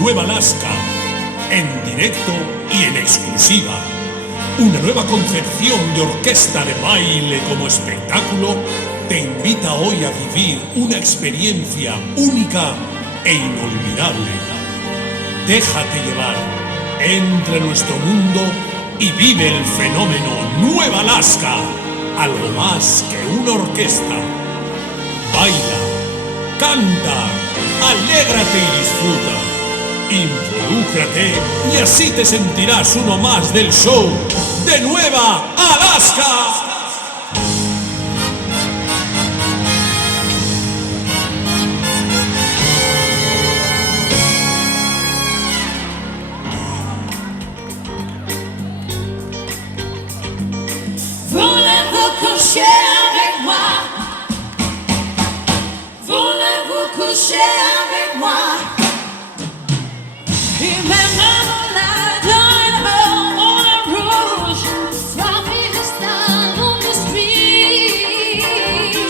Nueva Alaska, en directo y en exclusiva. Una nueva concepción de orquesta de baile como espectáculo te invita hoy a vivir una experiencia única e inolvidable. Déjate llevar, entra en nuestro mundo y vive el fenómeno Nueva Alaska, algo más que una orquesta. Baila, canta, alégrate y disfruta. Involúcrate y así te sentirás uno más del show de Nueva Alaska. Voulez-vous coucher avec moi? Voulez-vous coucher avec moi? Remember the night on the Moulin Rouge, Frothy the style on the street.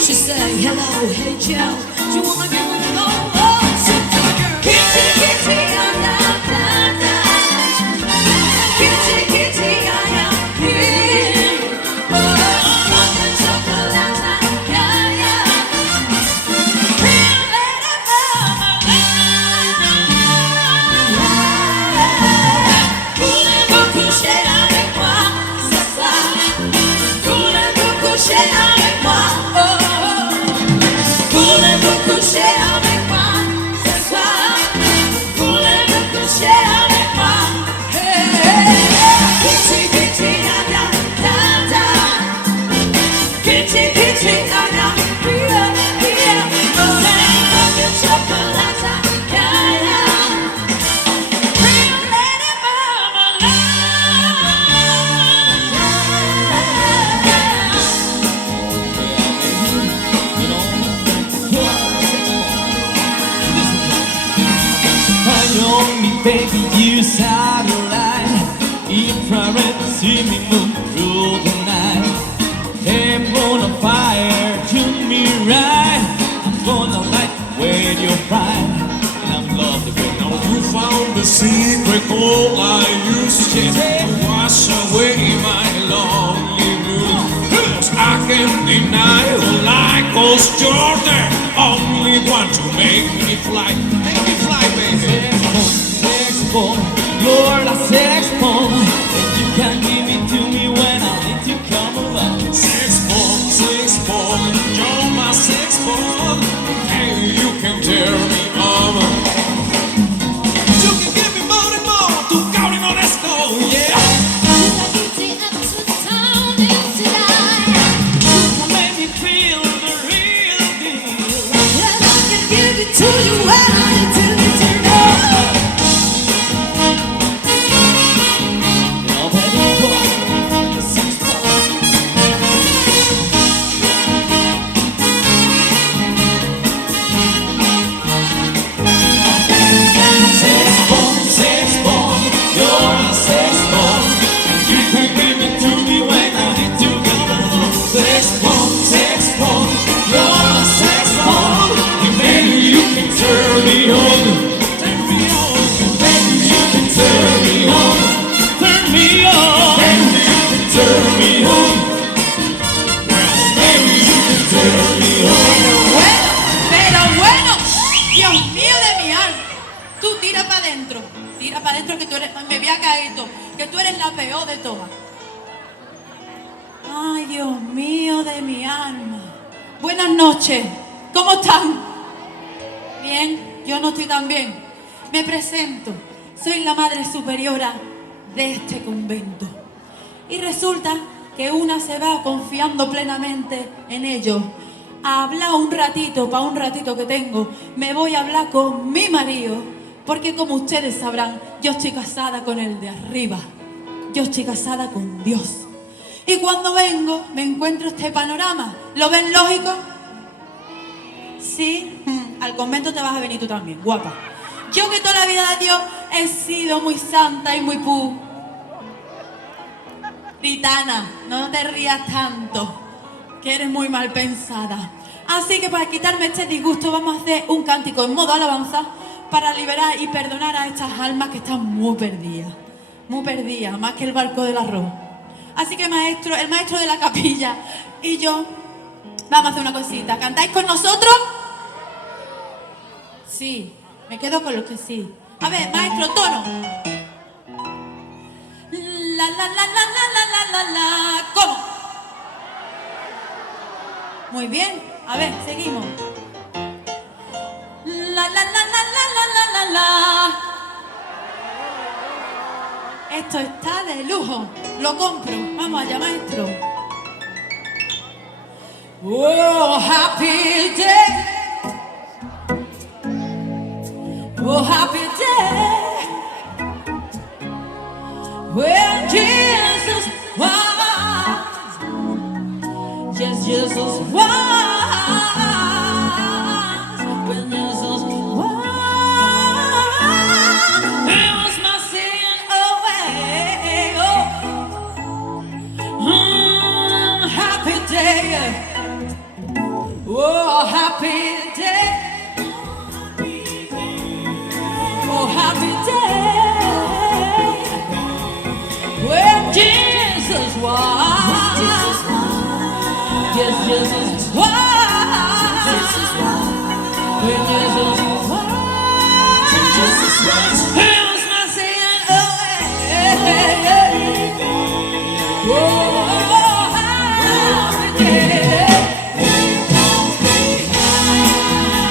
She said, hello, hey Joe, do you wanna give it a go? Oh, sit to the girl. Kitty, kitty, I'm down, down, down. Kitty, kitty, I'm down here. Oh, the chocolate, yeah, yeah. Real lady of my life. Voulez-vous coucher avec moi ce soir? Voulez-vous coucher avec moi? Oh, voulez-vous coucher avec moi ce soir? Voulez-vous coucher avec moi? Hey, hey, hey. Kitty, kitty, da, da, da. Kitty, kitty, da, da. Yeah, yeah. Oh, the chocolate, yeah, yeah. Real lady of my On me, baby, you satellite, infrared, see me move through the night. Hey, on fire, tune me right. I'm gonna light where you find, and I'm love the way. Now you found the secret goal I used to wash away my lonely mood. 'Cause I can't deny the light goes Jordan, only want to make me fly, baby. Sex bomb, you're a sex bomb, and you can give it to me when I need to come along. Sex bomb, you're my sex bomb. Hey, you can tear me up. You can give me more, to count it on let's go, yeah. Make me feel the real deal. And I can give it to you when I need to get to know. Oh, baby, boy, the sex bomb. Sex bomb, you're a sex bomb. You can give it to me when I need to come along. Sex bomb, you're a sex bomb. And baby, you can turn me on. Baby, you can turn me on. Baby, you can turn me on. Baby, you can turn me on. Pero bueno, Dios mío de mi alma. Tú tira para adentro que tú eres, me voy a caer todo, que tú eres la peor de todas. Ay, Dios mío de mi alma. Buenas noches, ¿cómo están? Bien, yo no estoy tan bien. Me presento, soy la madre superiora de este convento. Y resulta que una se va confiando plenamente en ello. A hablar un ratito, para un ratito que tengo, me voy a hablar con mi marido. Porque como ustedes sabrán, yo estoy casada con el de arriba. Yo estoy casada con Dios. Y cuando vengo, me encuentro este panorama. ¿Lo ven lógico? Sí, al convento te vas a venir tú también, guapa. Yo que toda la vida de Dios he sido muy santa y muy Ritana, no te rías tanto, que eres muy mal pensada. Así que para quitarme este disgusto vamos a hacer un cántico en modo alabanza para liberar y perdonar a estas almas que están muy perdidas, más que el barco del arroz. Así que maestro, el maestro de la capilla y yo vamos a hacer una cosita. ¿Cantáis con nosotros? Sí, me quedo con los que sí. A ver, maestro, tono. La la la la la la la la la. ¿Cómo? Muy bien. A ver, seguimos. La la la la la la la la la. Esto está de lujo. Lo compro. Vamos allá, maestro. Oh, happy day. Oh, happy day. When Jesus was. Yes, Jesus was. When Jesus was. There was my sin away. Oh, happy day. Oh, happy day. Oh, happy day. When Jesus was. Yes, Jesus was. When Jesus was. He was my sin away. Oh, happy day.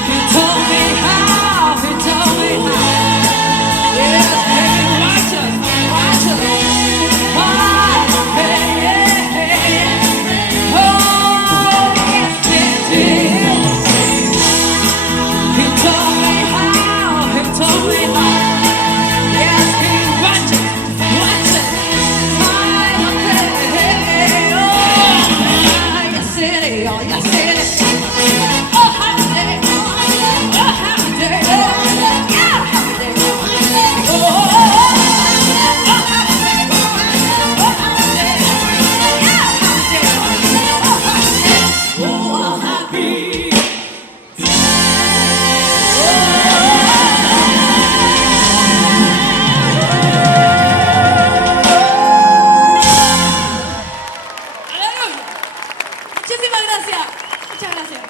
He told me how. He told me how. Yes, baby, righteous, righteous. Muchísimas gracias. Muchas gracias.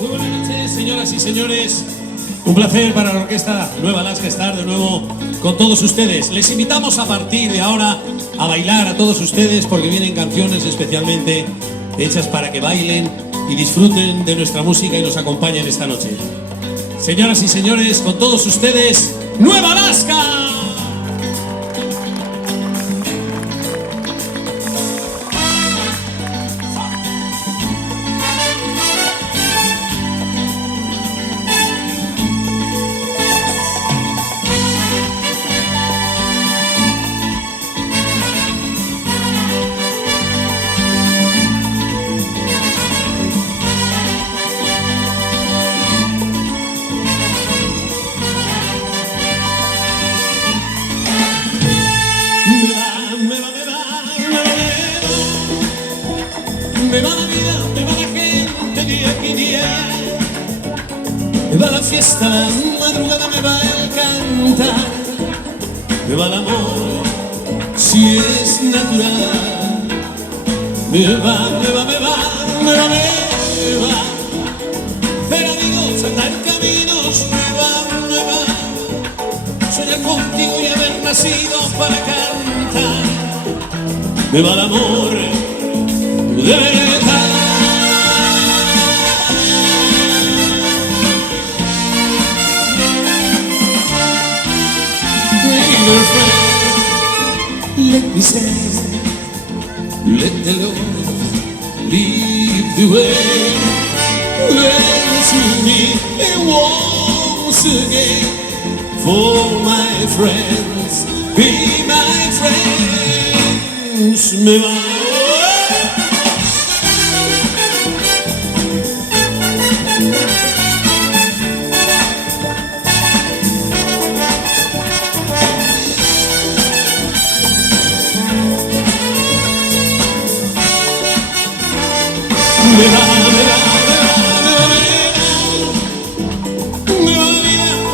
Muy buenas noches, señoras y señores. Un placer para la Orquesta Nueva Alaska estar de nuevo con todos ustedes. Les invitamos a partir de ahora a bailar a todos ustedes porque vienen canciones especialmente hechas para que bailen y disfruten de nuestra música y nos acompañen esta noche. Señoras y señores, con todos ustedes, ¡Nueva Alaska! Me va la vida, me va la gente de aquí y de allá. Me va la fiesta, la madrugada, me va el cantar. Me va el amor, si es natural. Me va, me va, me va, me va, me va. Hacer amigos, andar caminos, me va, me va. Soñar contigo y haber nacido para cantar. Me va el amor de verdad. Dear friend, let me say, let the Lord lead the way. Listen to me once again, for my friends, be my friends. Me va. Me va la vida, me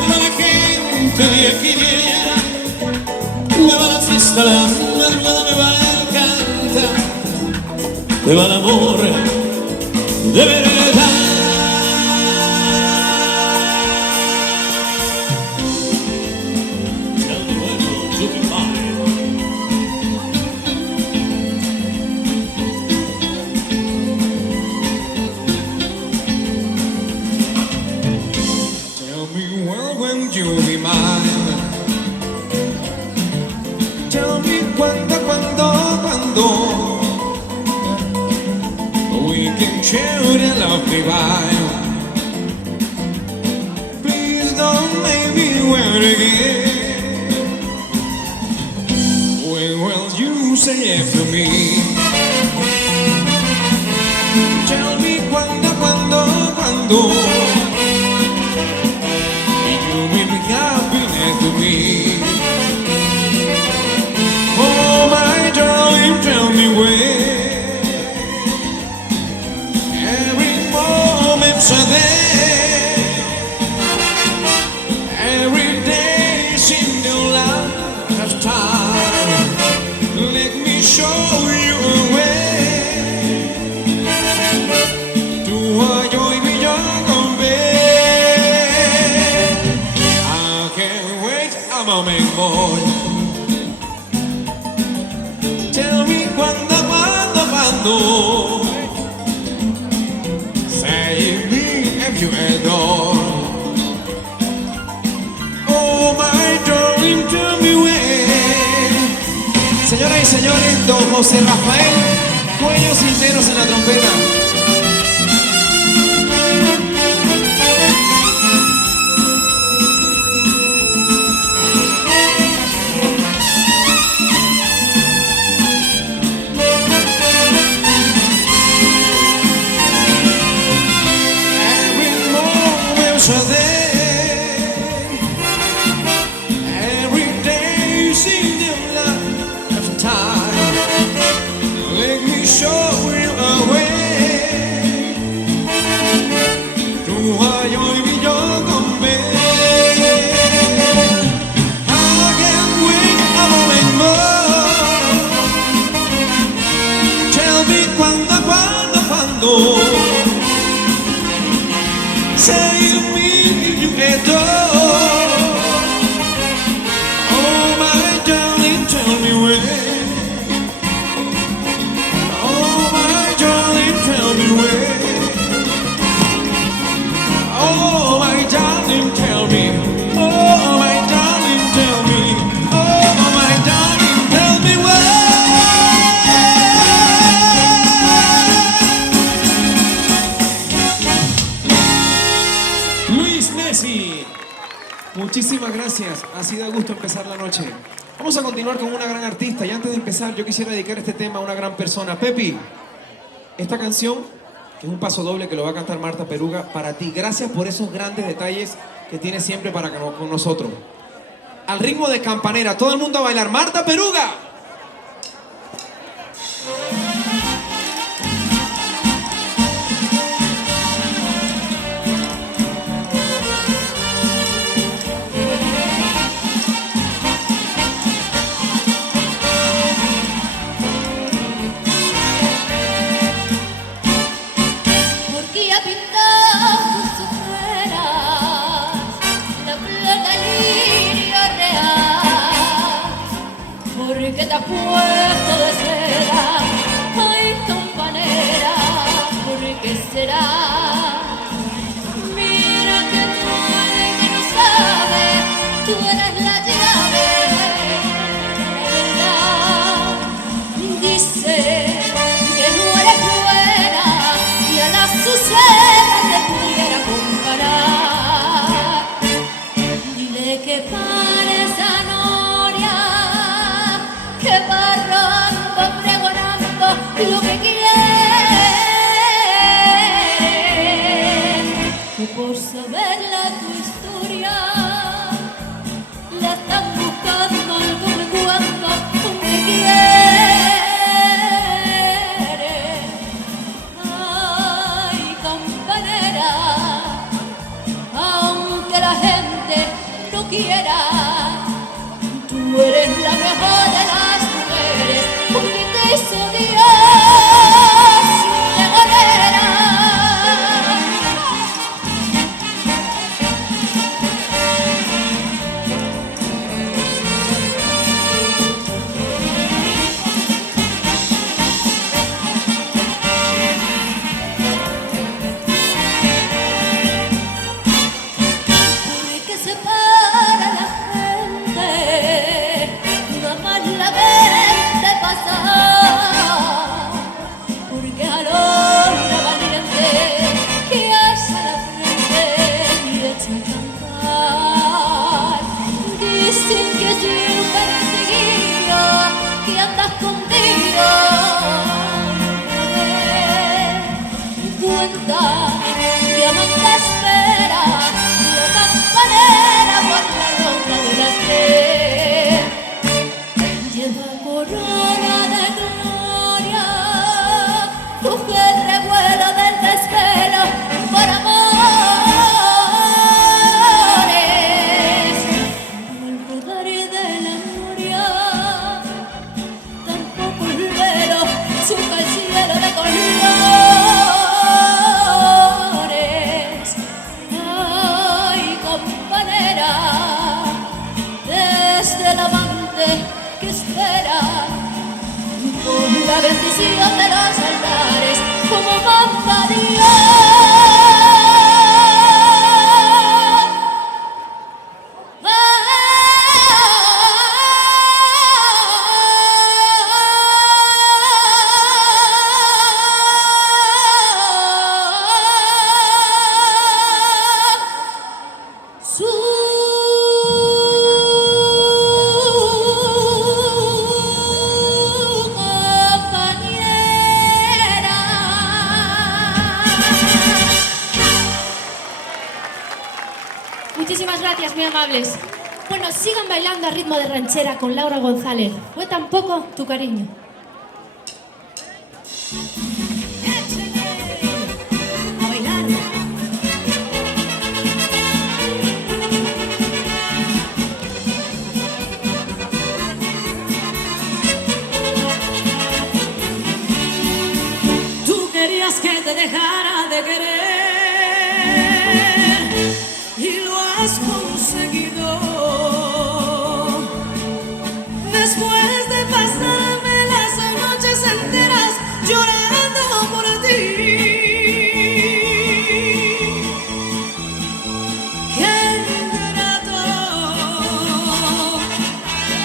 va la gente de aquí y allá. Me va la fiesta, la madrugada, me va el cantar, me va el amor de verdad. Tell me when you'll be mine. Tell me when you'll be mine. Tell me cuando we can share the love divine. Please don't make me wait again. When will you say yes to me? Tell me cuando you will be happiness to me. Oh my darling, tell me when. Every moment's a day. Every day seems to last time. Let me show you a way to enjoy beyond compare. I can't wait a moment more. Tell me cuando say me if you adore. Oh my darling, tell me when. Señoras y señores, don José Rafael Cuello Cinteros en la trompeta. A day, every day seems a lifetime. Let me show you a way to enjoy beyond compare. I can't wait a moment more. Tell me cuando say me you adore. Oh my darling, tell me when. Oh my darling, tell me when. Oh my darling, tell me. Oh my darling, tell me. Oh my darling, tell me when. Luis Messi. Muchísimas gracias, así da gusto empezar la noche. Vamos a continuar con una gran artista y antes de empezar yo quisiera dedicar este tema a una gran persona. Pepi, esta canción, que es un paso doble que lo va a cantar Marta Peruga, para ti. Gracias por esos grandes detalles que tienes siempre para con nosotros. Al ritmo de campanera, todo el mundo a bailar. Marta Peruga. Que te has puesto de seda, ay campanera, ¿por qué será? Mira que tú eres que no sabe, tú eres la llave, ¿verdad? Dice que no eres buena y a la Azucena te pudiera comparar. Dile que para esa noria que barrando, pregonando lo que quiere, que por saberla tu historia la están buscando algún cuando me quiere. Ay, muy amables. Bueno, sigan bailando a ritmo de ranchera con Laura González. Fue tan poco tu cariño. A bailar. Tú querías que te dejara de querer y lo has conseguido. Después de pasarme las noches enteras llorando por ti, qué ingrato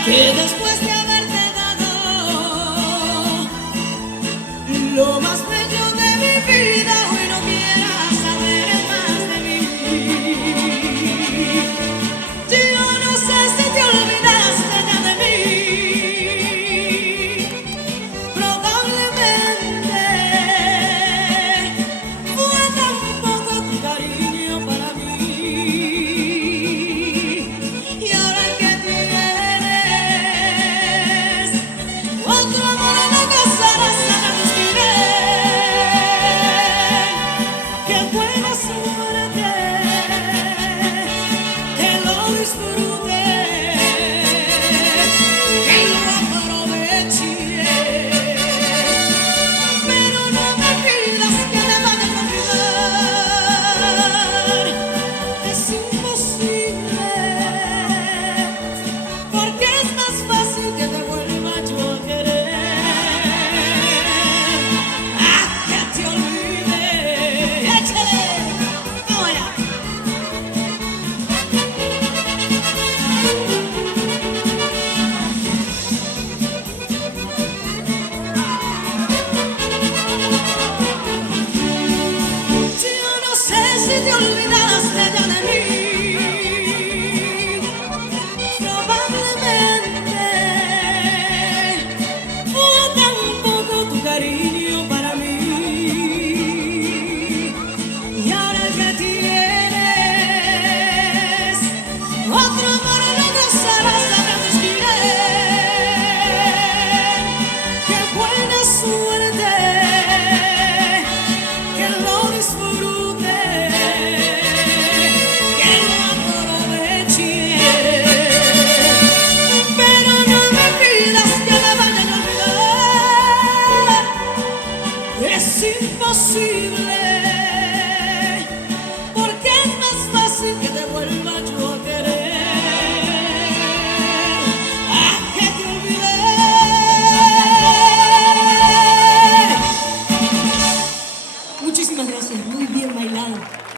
que después de haberte dado lo más bello de mi vida, hoy no quieras saber más de mí. Yo no sé si te olvidaste ya de mí. Probablemente fue tan poco tu cariño para mí. Y ahora que tienes otro amor, no gozarás a tus querer. Qué buena suerte, que lo disfrute, que lo aproveche. Pero no me pidas que te vaya a olvidar, es imposible, porque es más fácil que te vuelva yo a querer, a que te olvide. Échale, vamos allá. Yo no sé si te olvidaste ya de mí. Probablemente fue tan poco tu cariño para mí. Y ahora que tienes otro amor, no gozarás a tus querer. Qué buena suerte, que lo disfrute, que lo aproveche. Pero no me pidas que me vayan a olvidar, es imposible,